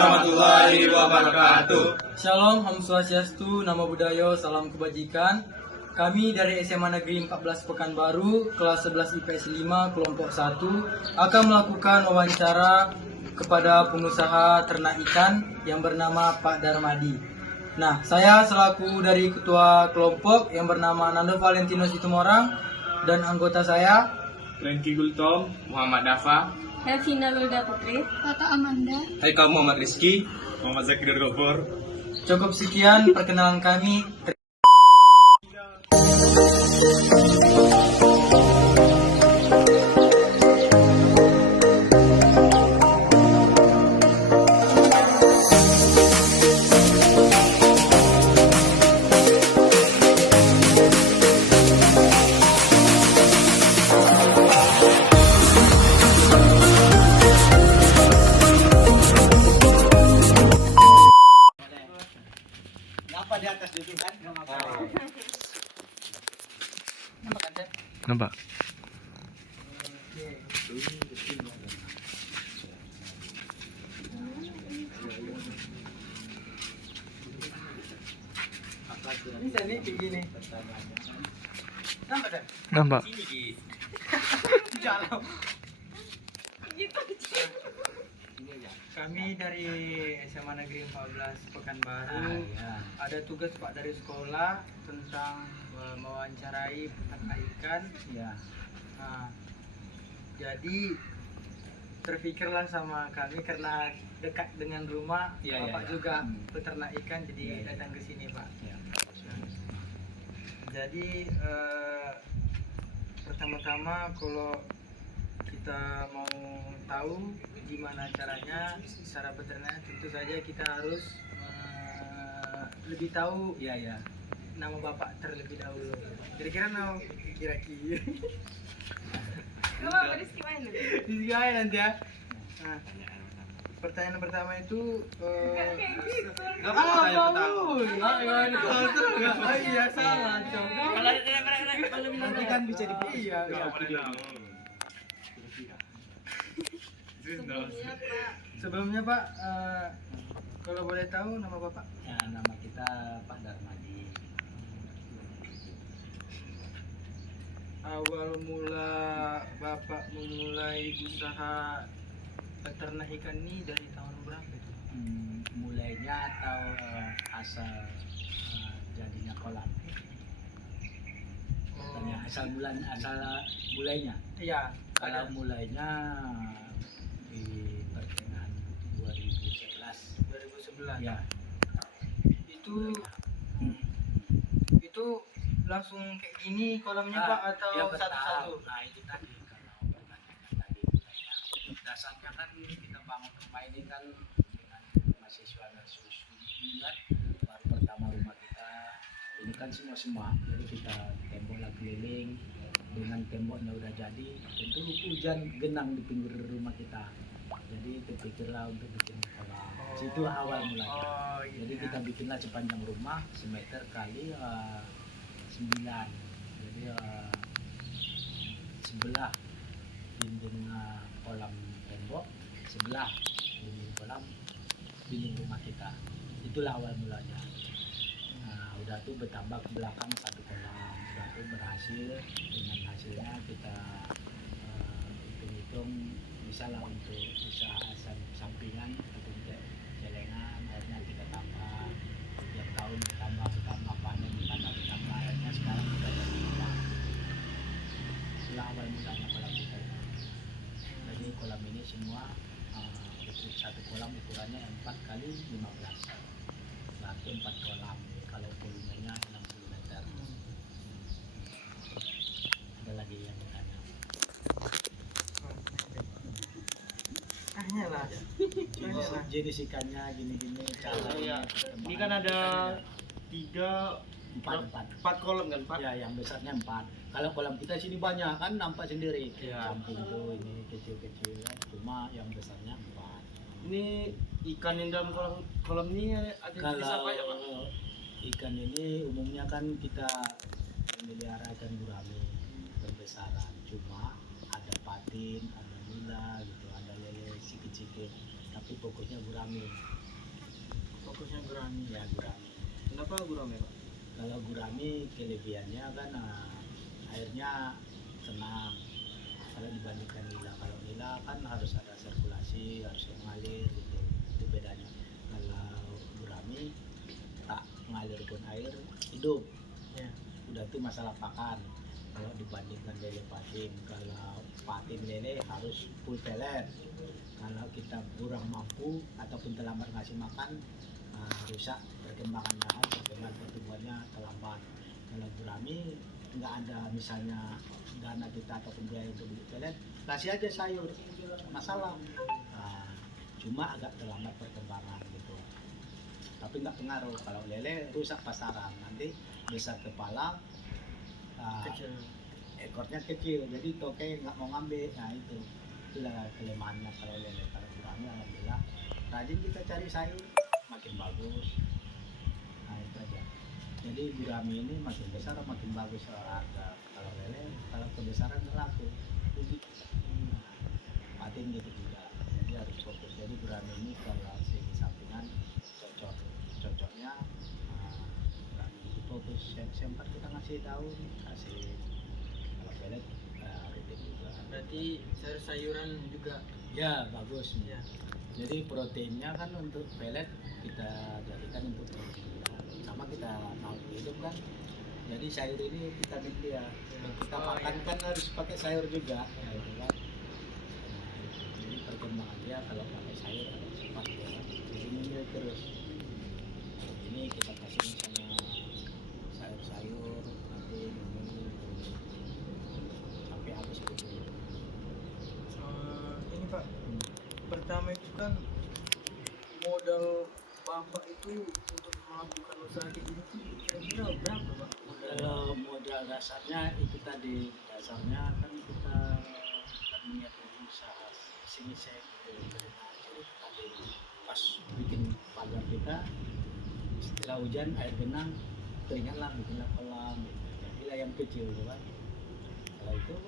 warahmatullahi wabarakatuh. Shalom, Om Swastiastu, Namo Buddhaya, Salam Kebajikan. Kami dari SMA Negeri 14 Pekanbaru, kelas 11 IPS 5, kelompok 1, akan melakukan wawancara kepada pengusaha ternak ikan yang bernama Pak Darmadi. Nah, saya selaku dari ketua kelompok yang bernama Nando Valentino Situmorang dan anggota saya Renki Gultom, Muhammad Dafa, Helvina Lulda Putri, Tata Amanda, Haikal Muhammad Rizky, Muhammad Zakir Gopur. cukup sekian perkenalan kami. Apa di atas dulu kan? Nampak? Bisa nih kayak gini. Nampak kan? Nampak? Jalan. Kami dari SMA Negeri 14 Pekanbaru ada tugas Pak dari sekolah tentang mewawancarai peternak ikan. Ya. Nah, jadi terpikirlah sama kami karena dekat dengan rumah Ya, Bapak ya. juga peternak ikan, jadi Ya, ya. datang ke sini Pak. Ya. Jadi pertama-tama kalau kita mau tahu gimana caranya cara beternak, tentu saja kita harus lebih tahu Iya, ya. nama bapak terlebih dahulu. Kira-kira nama kira-kira Nama Rizky mana? disgain nanti ya. Nah, pertanyaan pertama itu Nggak apa-apa pertanyaan Oh iya salah coba. Nanti kan bisa Iya. Sebelumnya Pak, Sebelumnya Pak, kalau boleh tahu nama bapak? Ya, nama kita Pak Darmadi. Awal mula bapak memulai usaha peternak ikan ini dari tahun berapa itu? Mulainya atau asal jadinya kolam? Katanya asal mulainya. Iya, Kalau ada mulainya di pertengahan 2011. 2011. Ya. Itu langsung kayak gini kolamnya Pak atau yang satu-satu? Nah itu tadi kalau pertanyaan tadi misalnya dasarnya kan kita bangun rumah ini kan dengan mahasiswa dan studi kan baru pertama rumah kita ini kan semua semak, jadi kita temboklah keliling dengan temboknya udah jadi, tentu hujan genang di pinggir rumah kita, jadi terpikirlah untuk bikin kolam. Situ awal mulanya. Oh, Jadi iya. kita bikinlah sepanjang rumah semeter kali 9, jadi sebelah dinding kolam tembok, sebelah dinding kolam dinding rumah kita. Itulah awal mulanya. Nah, udah tuh bertambah ke belakang satu kolam, udah tuh berhasil. Dengan hasilnya kita hitung-hitung bisa lah untuk usaha sampingan untuk celengan, akhirnya kita tambah tiap tahun bertambah panen bertambah akhirnya sekarang kita jadi rumah. Itulah awal mulanya kolam kita ini. Jadi kolam ini semua satu kolam ukurannya 4 kali 15, berarti 4 kolam kalau volumenya 60 meter. Ada lagi yang bertanya? Tanya lah. Jenis ikannya gini-gini caranya. Ini kan ada 4 kolam kan Pak? Ya, yang besarnya 4. Kalau kolam kita sini banyak kan, nampak sendiri. Ya. Samping tuh ini kecil-kecil kan, cuma yang besarnya 4. Ini ikan yang dalam kolam ini ada jenis Kalau apa ya Pak? ikan ini umumnya kan kita melihara ikan gurame berbesaran, cuma ada patin, ada nila gitu, ada lele sikit-sikit. tapi fokusnya gurami. Fokusnya gurami. Ya gurami. Kenapa gurame Pak? Kalau gurami kelebihannya kan airnya tenang. Kalau dibandingkan nila, kalau nila kan harus ada sirkulasi, harus mengalir gitu. Itu bedanya. Kalau gurami tak mengalir pun air hidup. Ya. Udah itu masalah pakan. Kalau dibandingkan lele patin, kalau patin lele harus full pelet. Kalau kita kurang mampu ataupun terlambat ngasih makan, rusak perkembangannya, perkembangan pertumbuhannya terlambat. Kalau gurami nggak ada misalnya dana kita ataupun biaya untuk beli pelet, kasih aja sayur, nggak masalah. Cuma agak terlambat perkembangan gitu. Tapi nggak pengaruh. Kalau lele rusak pasaran, nanti besar kepala, Kecil. ekornya kecil, jadi toke nggak mau ngambil. Nah itulah kelemahannya kalau lele. Kalau gurami alhamdulillah rajin kita cari sayur makin bagus. Nah itu aja. Jadi gurami ini makin besar makin bagus harga. Kalau lele kalau kebesaran nggak laku. Patin gitu juga. Jadi harus fokus. Jadi gurami ini kalau segi sampingan cocoknya gurami itu fokus. Sempat kita ngasih daun, kasih kalau pelet rutin juga. Berarti sayur-sayuran juga. Ya bagus. Ya. Jadi proteinnya kan untuk pelet kita jadikan untuk protein. Sama kita mau hidup kan. Jadi sayur ini vitamin dia. Kita makan kan harus pakai sayur juga. Ya, gitu kan. Jadi perkembangan dia kalau pakai sayur agak cepat ya. Jadi nyemil terus. Ini kita kasih misalnya sayur-sayur nanti nyemil terus sampai habis gitu. Ini Pak, pertama itu kan modal Bapak itu untuk melakukan usaha kayak gini tuh kira-kira berapa Pak? Kalau modal dasarnya itu tadi, dasarnya kan kita kan niat usaha sini saya jadi tadi pas bikin pagar kita setelah hujan air genang teringatlah bikinlah kolam jadilah yang kecil gitu kan. Kalau itu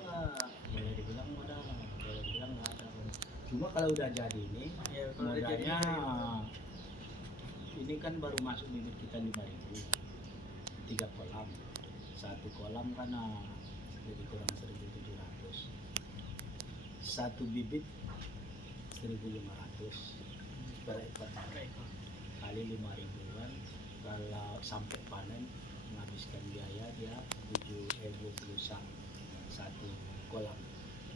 boleh dibilang modal, boleh dibilang nggak ada. Cuma kalau udah jadi ini Ya, kalau udah jadi modalnya ini kan baru masuk bibit kita 5.000, 3 kolam. Satu kolam kan lebih kurang 1.700. Satu bibit 1.500 per ekor. Kali 5.000-an. Kalau sampai panen menghabiskan biaya dia 20 sak satu kolam.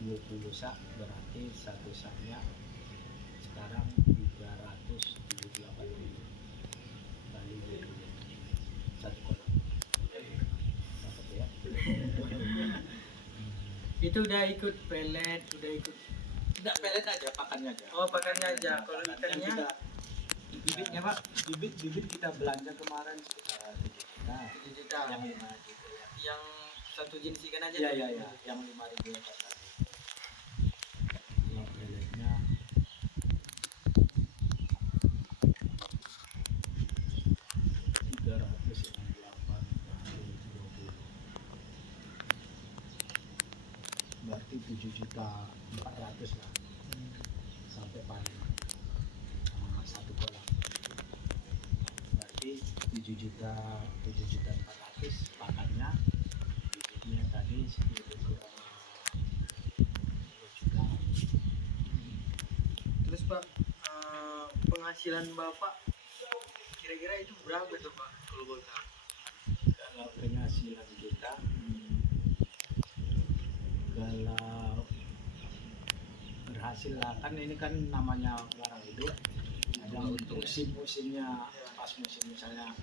20 sak berarti satu saknya sekarang 378.000 kali 20 satu kolam. Dapat ya? Itu udah ikut pelet, udah ikut. Tidak pelet aja, pakannya aja. Oh, pakannya aja. Kalau Yang ikannya kita, bibitnya Pak, bibit kita belanja kemarin sekitar 7 juta. 7 juta. Yang 5 gitu ya. Yang satu jenis ikan aja. Iya tuh? iya iya, yang 5.000 ekor tadi. Yang peletnya berarti 7.400.000 lah sampai panen satu kolam. Berarti 7.400.000 pakannya, bibitnya tadi lebih kurang 2 juta. Terus Pak, penghasilan Bapak kira-kira itu berapa tuh Pak kalau boleh tahu? Kalau penghasilan kita kalau berhasil lah, kan ini kan namanya barang hidup, ada musim-musimnya. Pas musim misalnya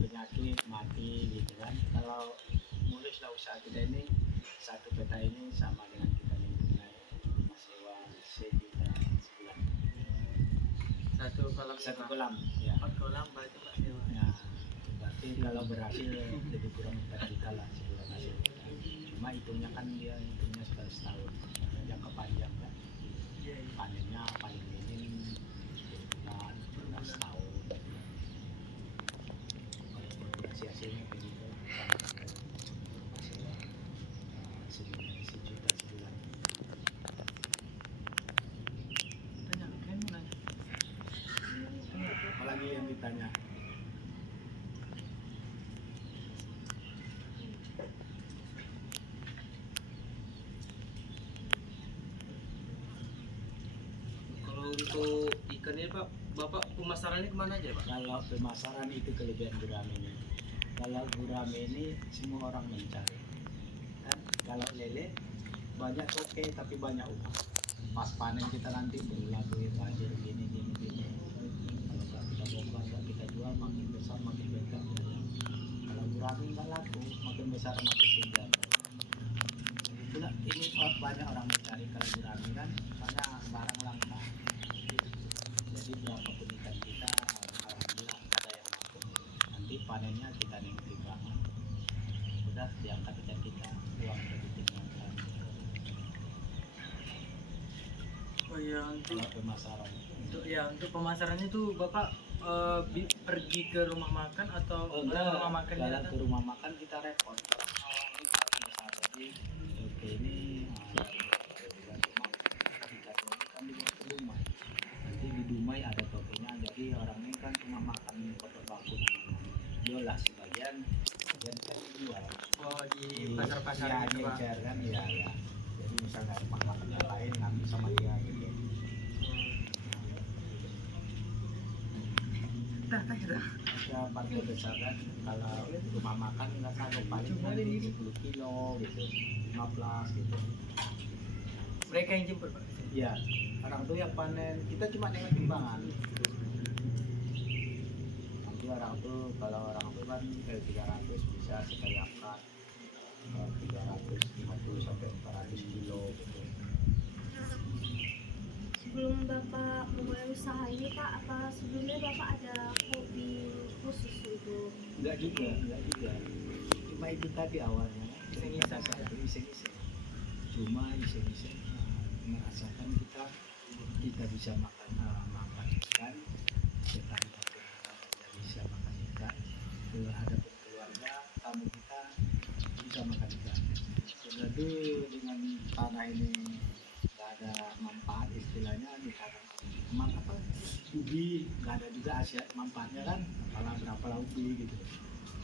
penyakit mati gitu kan. Kalau mulus lah usaha kita ini, satu peta ini sama dengan kita lingkungan sewa sejuta sebulan. Satu kolam ya. 4 kolam berarti Pak sewa. Ya, berarti kalau berhasil lebih kurang 4 juta lah sebulan hasil. Cuma hitungnya kan dia hitungnya setahun, jangka panjang kan. Iya, iya. Panennya paling minim 10 bulan, 15 tahun. Hasilnya kayak gitu. Sejuta sebulan. Tanya, kan mau nanya. ikan ini Pak, Bapak pemasarannya kemana aja Pak? Kalau pemasaran itu kelebihan gurame ini. Kalau gurame ini semua orang mencari. Kan kalau lele banyak toke tapi banyak uang. Pas panen kita nanti berulang duit banjir gini. Kalau nggak kita bongkar nggak kita jual makin besar makin banyak. Kalau gurame nggak laku makin besar makin tinggal. Itulah ini banyak orang mencari kalau gurame kan karena barang langka. Jadi berapapun ikan kita alhamdulillah ada yang laku. Nanti panennya kita nikmati banget. Udah diangkat ikan kita uang kita tinggalkan. Oh iya, untuk Kalau pemasaran untuk pemasarannya tuh Bapak pergi ke rumah makan atau enggak, rumah makan kalau datang? ke rumah makan kita repot. Jadi oke ini cuma kita kan di rumah. Nanti di Dumai ada tokonya, jadi orang ini kan cuma makan kotor bangku. Jualah sebagian saya jual. Oh, di pasar-pasar ya, gitu Pak. ngejar kan ya. Jadi misalnya rumah makan yang lain ngambil sama dia gitu. Ada partai besar kan kalau rumah makan nggak sanggup paling nanti 10 kilo gitu 15 gitu. Mereka yang jemput Pak. Iya, orang tuh yang panen, kita cuma nengok timbangan. Nanti orang tuh, kalau orang tuh kan 300 bisa sekali angkat 350 sampai 400 kilo gitu. Sebelum Bapak memulai usaha ini Pak, apa sebelumnya Bapak ada hobi khusus untuk Enggak juga. Cuma itu tadi awalnya. Iseng-iseng Saya itu iseng-iseng. Cuma iseng-iseng merasakan kita bisa makan ikan, kita bisa makan ikan, ada keluarga, tamu kita bisa makan ikan. Jadi dengan tanah ini nggak ada manfaat istilahnya di tanah apa ubi nggak ada juga manfaatnya kan kalau berapa ubi gitu.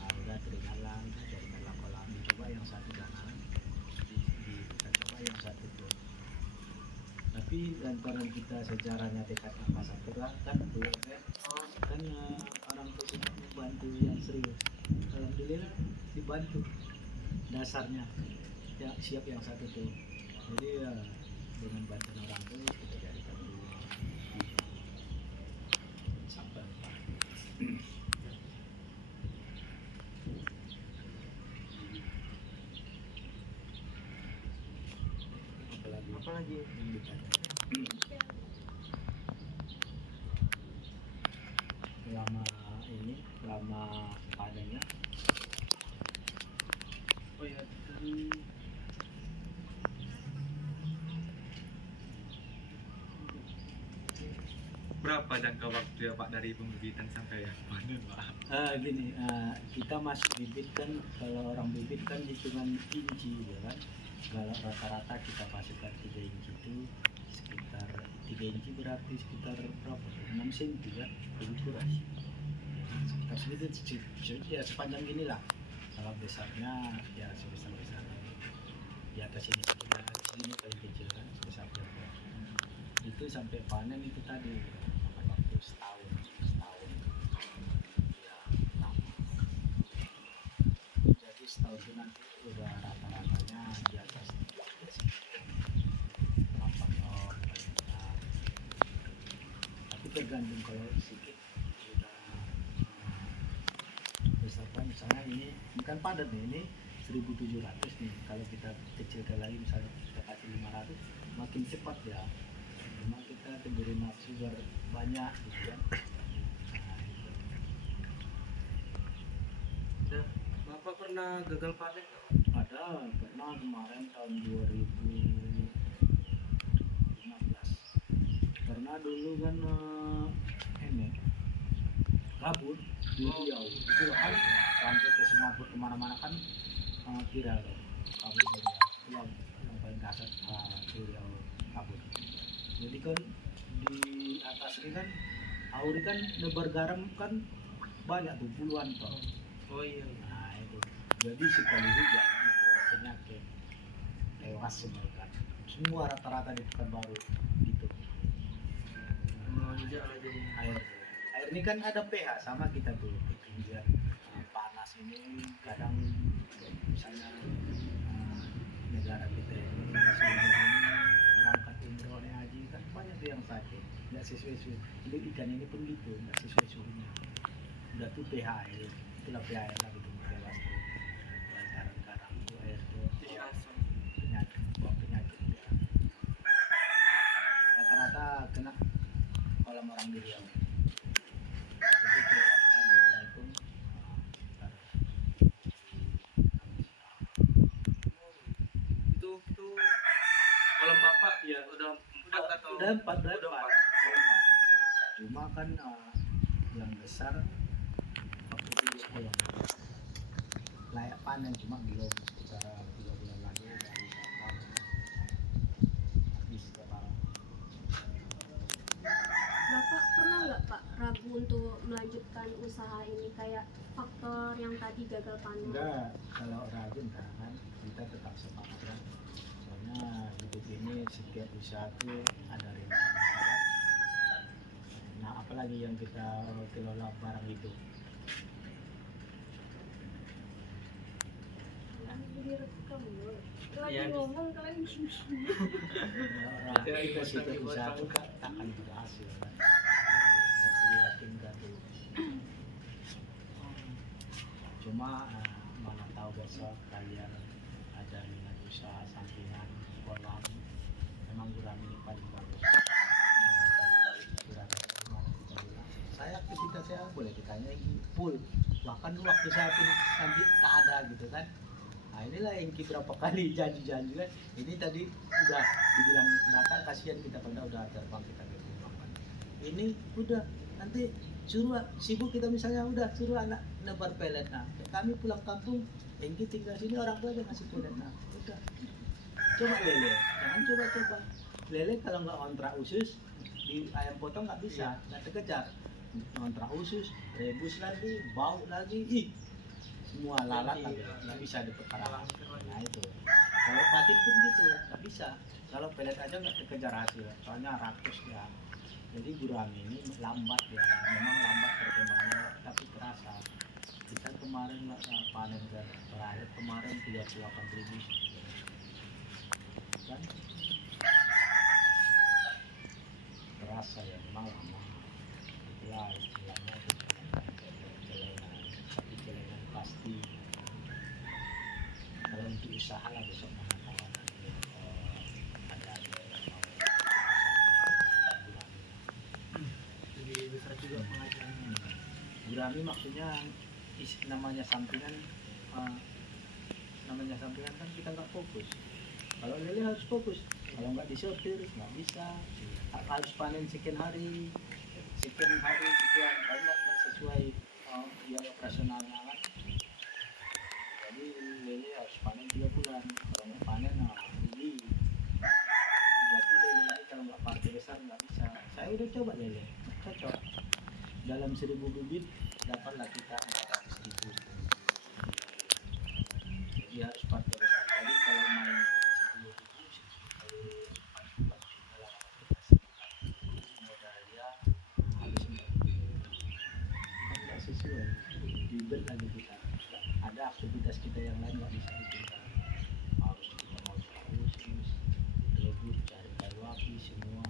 Nah udah teringatlah jadikanlah kolam dicoba yang satu jangan kita coba yang satu tuh. Tapi lantaran kita sejarahnya dekat angkasa pura kan dulu kan orang tersebut membantu yang serius. Alhamdulillah dibantu dasarnya ya siap yang satu tuh. Jadi ya dengan bantuan orang tuh kita jadikan dulu sampai Apalagi yang ditanya. Lama panennya oh ya Berapa jangka waktu ya Pak dari pembibitan sampai panen Pak? gini kita masih bibit kan kalau orang bibit kan hitungan inci ya kan. Kalau rata-rata kita masukkan 3 inci itu sekitar 3 inci berarti sekitar berapa? 6 cm kan berukuran sekitar segitu ya sepanjang gini lah. Kalau besarnya ya sebesar di atas ini sekitar segini paling kecil kan sebesar berapa itu sampai panen itu tadi makan waktu setahun ya lama. Jadi setahun itu nanti udah rata-ratanya di atas 8 ton tapi tergantung kalau sedikit sudah besarkan misalnya ini bukan padat nih ini 1700 nih kalau kita kecilkan lagi misalnya kita kasih 500 makin cepat ya cuma kita keburu nafsu biar banyak gitu kan. udah Bapak pernah gagal panen nggak? Pernah kemarin tahun 2015 karena dulu kan ini kabut di Riau itu kan sampai ke Singapura kemana-mana kan viral loh kabut di Riau yang paling kasar di Riau kabut. Jadi kan di atas ini kan auri kan nebar garam kan banyak tuh puluhan ton. Oh iya. Nah itu jadi sekali hujan membawa penyakit tewas semua kan semua rata-rata di Pekanbaru gitu. melonjak lah jadinya. Air ini kan ada pH sama kita tuh ketinggian panas ini kadang misalnya negara kita ini sebenarnya berangkat umroh nih haji kan banyak tuh yang sakit nggak sesuai suhu. Jadi ikan ini pun gitu nggak sesuai suhunya. Udah tuh pH air itulah pH air lah gitu bebas tuh. Pelajaran sekarang tuh air tuh Jadi asam. penyakit penyakit ya. Rata-rata kena kolam orang di Riau. Itu kelas lah di Belitung. Itu kolam bapak ya udah 4 atau Udah 4 udah 4. Cuma kan yang besar waktu itu dia kolam layak panen cuma belum sekitar 3 bulan lagi dari kapal habis sekarang. Bapak pernah nggak Pak ragu untuk melanjutkan usaha ini kayak faktor yang tadi gagal panen? Enggak, kalau ragu enggak kan kita tetap semangat kan. Soalnya hidup ini setiap usaha itu ada rintangan kan. Nah apalagi yang kita kelola barang hidup. Direkam loh. Lagi Iya, ngomong kalian gini. Orang kita setiap usaha itu tak akan berhasil kan. Harus yakin kan. Cuma mana tahu besok kalian ada minat usaha sampingan kolam memang Gurami ini paling bagus. Paling bagus Gurami gimana kita bilang. Saya ketika saya boleh ditanya ini full bahkan waktu saya pun nanti tak ada gitu kan. Nah inilah yang berapa kali janji-janji kan. Ini tadi udah dibilang datang kasihan kita pada udah terbang kita ke rumah. Ini udah nanti suruh sibuk kita misalnya udah suruh anak nebar pelet. Nah kami pulang kampung Engki tinggal sini orang tua aja ngasih pelet. Nah udah coba lele jangan coba lele kalau nggak kontrak usus di ayam potong nggak bisa nggak terkejar kontrak usus rebus lagi bau lagi semua lalat lagi nggak bisa diperkarakan. Nah itu kalau patin pun gitu nggak bisa kalau pelet aja nggak terkejar hasil soalnya ratus ya. Jadi Gurami ini lambat ya, memang lambat perkembangannya, tapi terasa. Kita kemarin panen terakhir kemarin 38.000 kan? Terasa ya, memang lama. Itulah istilahnya celengan, tapi celengan pasti. Kalau untuk usaha lah besok mana tahu ada yang mau. Lebih besar juga penghasilannya. Gurami maksudnya namanya sampingan kan kita nggak fokus. Kalau lele harus fokus. Kalau nggak disortir nggak bisa. Harus panen sekian hari sekian. Kalau nggak sesuai biaya operasionalnya kan. Jadi lele harus panen 3 bulan. Kalau nggak panen rugi. Berarti lele ini kalau nggak partai besar nggak bisa. Saya udah coba lele, cocok. Dalam 1000 bibit dapatlah kita 400.000. Jadi harus partai besar. Jadi kalau main 10.000 modal dia habis 40.000. Kan nggak sesuai. Ribet lagi kita. Ada aktivitas kita yang lain nggak bisa ditinggal. Harus kita mau khusus, rebut, cari kayu api semua.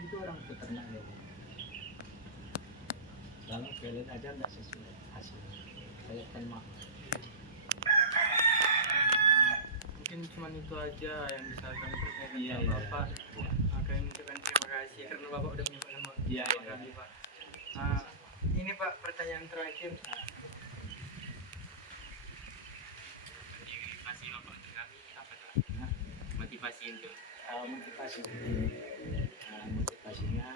Itu orang peternak lele. Kalau pelet aja nggak sesuai hasilnya. Pelet kan mahal. Mungkin cuma itu aja yang bisa kami pertanyakan Iya, sama iya. Bapak. Iya. Kami mengucapkan terima kasih karena Bapak udah menyempatkan waktu Iya, bersama iya. kami, Pak. Nah, ini Pak pertanyaan terakhir. Motivasi bapak untuk kami apa tuh? Hah? Motivasi untuk Motivasi motivasinya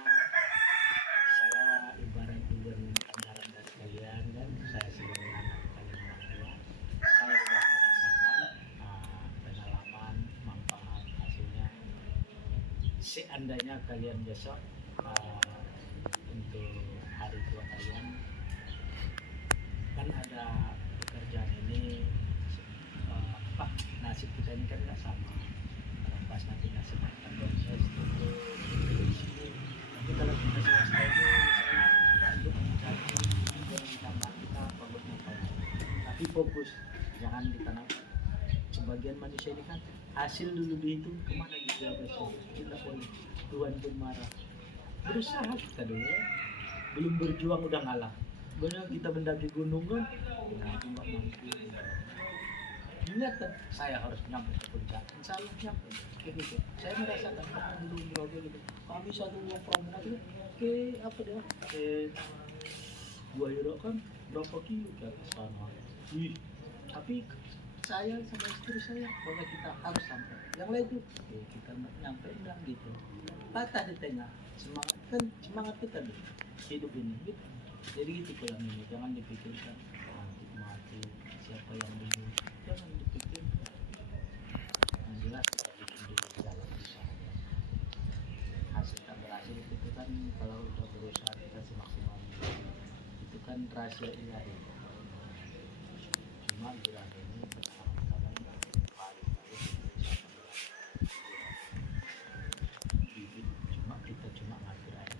saya ibarat gambaran dari kalian kan saya sebagai anak kalian orang tua saya sudah merasakan pengalaman manfaat hasilnya seandainya kalian besok untuk hari tua kalian kan ada pekerjaan ini nasib kita ini kan nggak sama. Kalau pas nanti nasib kita proses itu tapi kalau kan kita sebagian manusia ini kan hasil dulu dihitung kemana gitu ya kita boleh Tuhan pun marah. Berusaha kita dulu ya. Belum berjuang udah ngalah. Benar kita mendaki gunung kan, ya aku nggak mampu. Ingat kan, saya harus nyampe ke puncak. Insya Allah nyampe. Kayak gitu. Saya merasakan kapan dulu berapa gitu. Kami satu work from home itu, apa dia? 2 euro kan berapa kilo ke sana. Wih, tapi saya sama istri saya, pokoknya kita harus sampai. Yang lain tuh, kita nggak nyampe enggak gitu. Patah di tengah. Semangat kan, semangat kita dulu. Hidup ini gitu. Jadi gitu pulang ini, jangan dipikirkan nanti mati siapa yang dulu, jangan dipikirkan. Yang jelas kita bikin dulu jalan usaha. Hasil tak berhasil itu kan kalau udah berusaha kita semaksimal itu kan rahasia ilahi. Cuma bilang ini kadang-kadang balik bibit cuma kita cuma ngambil aja.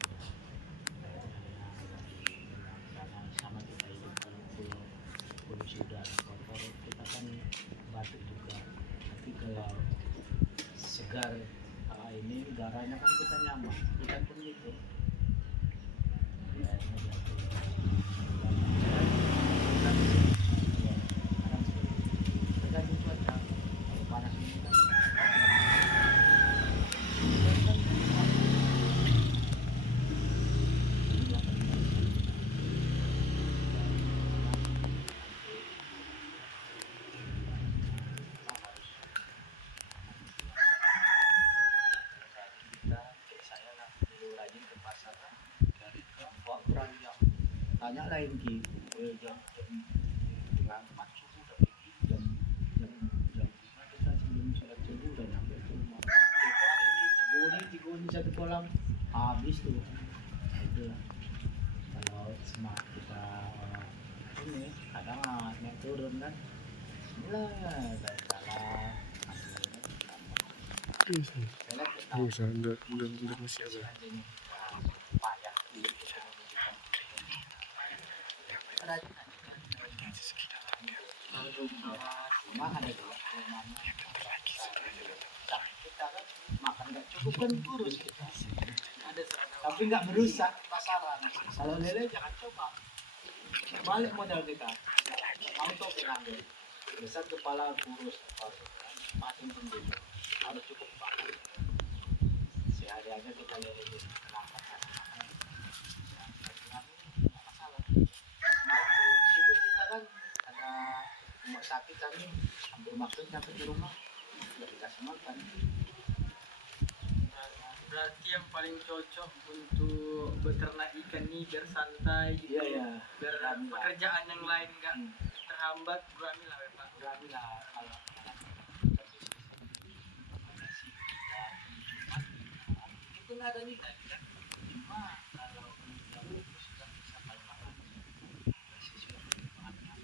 Sama kita hidup kalau polusi udara kotor kita kan batuk juga, tapi kalau segar ini udaranya kan kita nyaman, ikan pun gitu tergantung cuaca. Kalau panas ini kan tanya lain ki jam 4 subuh udah pergi jam 5 kita sebelum sholat subuh udah nyampe ke rumah. Tiga hari satu kolam habis tuh. Itu kalau semangat kita ini kadang naik turun kan Bismillah dari salah masih ada. payah cuma ada kita kan makan nggak cukup kan kurus kita tapi nggak merusak pasaran. Kalau lele jangan coba balik modal kita auto pengambil besar kepala kurus mati pun harus cukup banget sehari aja kita lele makan masalah. Maupun sibuk kita kan ada rumah sakit kami hampir makan sampai di rumah sudah dikasih makan. Berarti yang paling cocok untuk beternak ikan ini biar santai gitu. Iya. Biar pekerjaan yang lain nggak terhambat, gurami lah ya Pak. Gurami lah kalau itu nggak ada nilai kan. Cuma kalau yang itu sudah bisa makan masih sudah bermanfaat.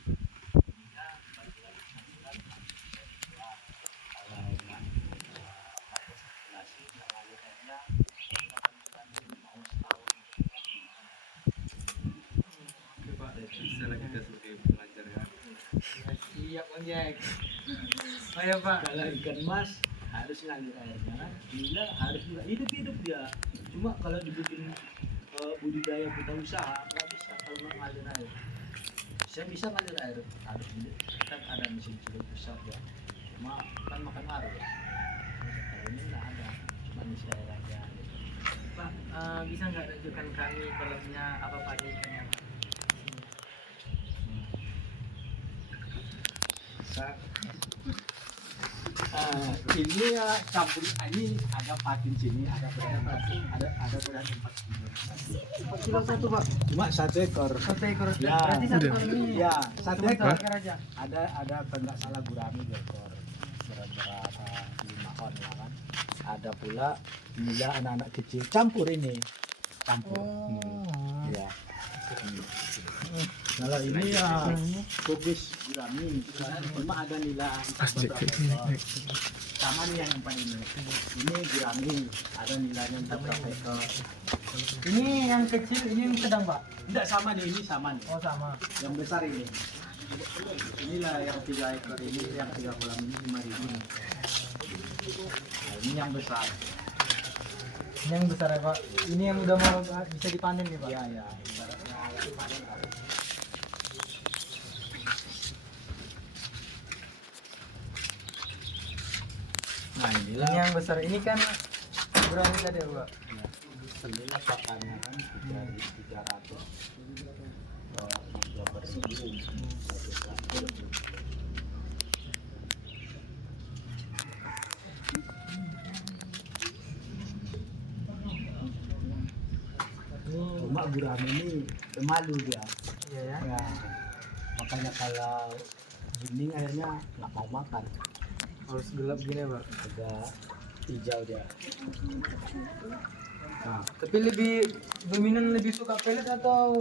Ya bagian santunan bisa dijual. Kalau nggak pakai sirkulasi kalau airnya kita kan mau setahun. Oke Pak, setelah kita sebagai pelajar ya. Ya, siap Bang Jack. Oh ya Pak. Kalau ikan mas harus ngalir airnya kan, gila harus juga hidup dia. Cuma kalau dibikin budidaya kita usaha nggak bisa kalau nggak ngalir air. Saya bisa ngalir air, harus kan ada mesin cukup besar ya. Cuma kan makan air ya. Kalau ini nggak ada, cuma isi air aja. Gitu. Pak, bisa nggak tunjukkan kami kolamnya apa aja ikannya Pak? Ini ya campur ini ada patin sini, ada berat tempat sini. 4 kilo satu Pak, cuma 1 ekor. 1 ekor. Ya. Berarti 1 ekor ini. Ya, 1 Cuma ekor. 1 ekor aja. Ada kalau nggak salah gurami 2 ekor. Berapa 5 on ya kan. Ada pula nila anak-anak kecil campur ini. Campur. Ya. Kalau ini ya fokus gurami, cuma ada nila sama nih yang 4 ini. Ini gurami, ada nilainya entah berapa ekor. Ini yang kecil, ini yang sedang Pak? Enggak sama nih, ini sama nih. Oh sama. Yang besar ini. Inilah yang 3 ekor ini, yang 3 kolam ini 5.000. Nah, ini yang besar. Ini yang besar ya Pak. Ini yang udah mau bisa dipanen nih Pak. Iya ya, ibaratnya alat panen lah. Nah inilah Ini yang besar. Ini kan berapa tadi ya Pak? ya, inilah pakannya kan 300 per ribu. Cuma gurame ini pemalu dia. Iya ya. Ya, makanya kalau bening airnya nggak mau makan, Harus gelap gini Pak. agak hijau dia. Nah, Tapi dominan lebih suka pelet atau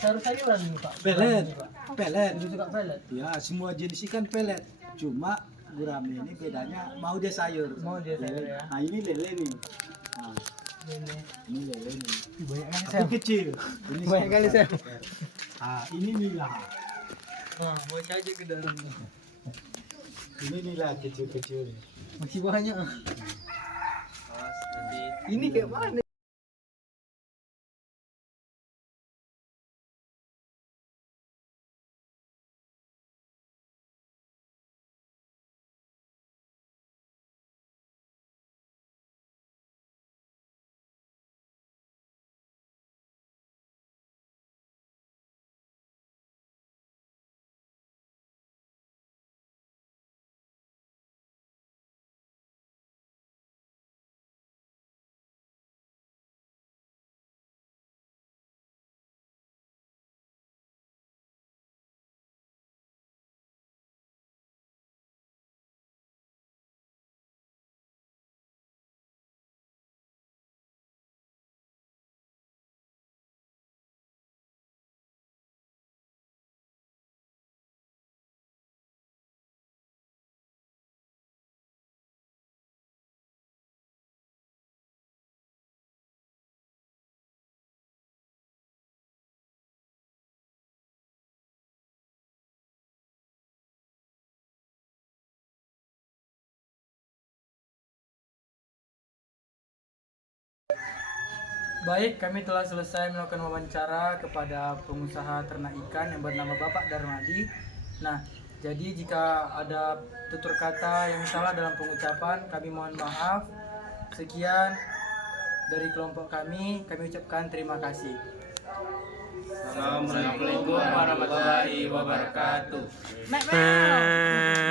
sayur-sayuran nih Pak? pelet, Ini, Pak. pelet. Lebih suka pelet. Ya, semua jenis ikan pelet. Cuma gurame ini bedanya mau dia sayur. Mau dia sayur, Lele. ya. Nah, ini lele nih. Nah, Ini. ini lele nih. Banyak kali Tapi kecil. Ini Banyak kali sebesar. saya. Ah, ini nila. Nah, mau saja ke dalam. Ini nila kecil-kecil nih. Masih banyak. Awas nanti Ini kayak mana? Baik, kami telah selesai melakukan wawancara kepada pengusaha ternak ikan yang bernama Bapak Darmadi. Nah, jadi jika ada tutur kata yang salah dalam pengucapan, kami mohon maaf. Sekian dari kelompok kami ucapkan terima kasih. Assalamualaikum warahmatullahi wabarakatuh. Mek, mek.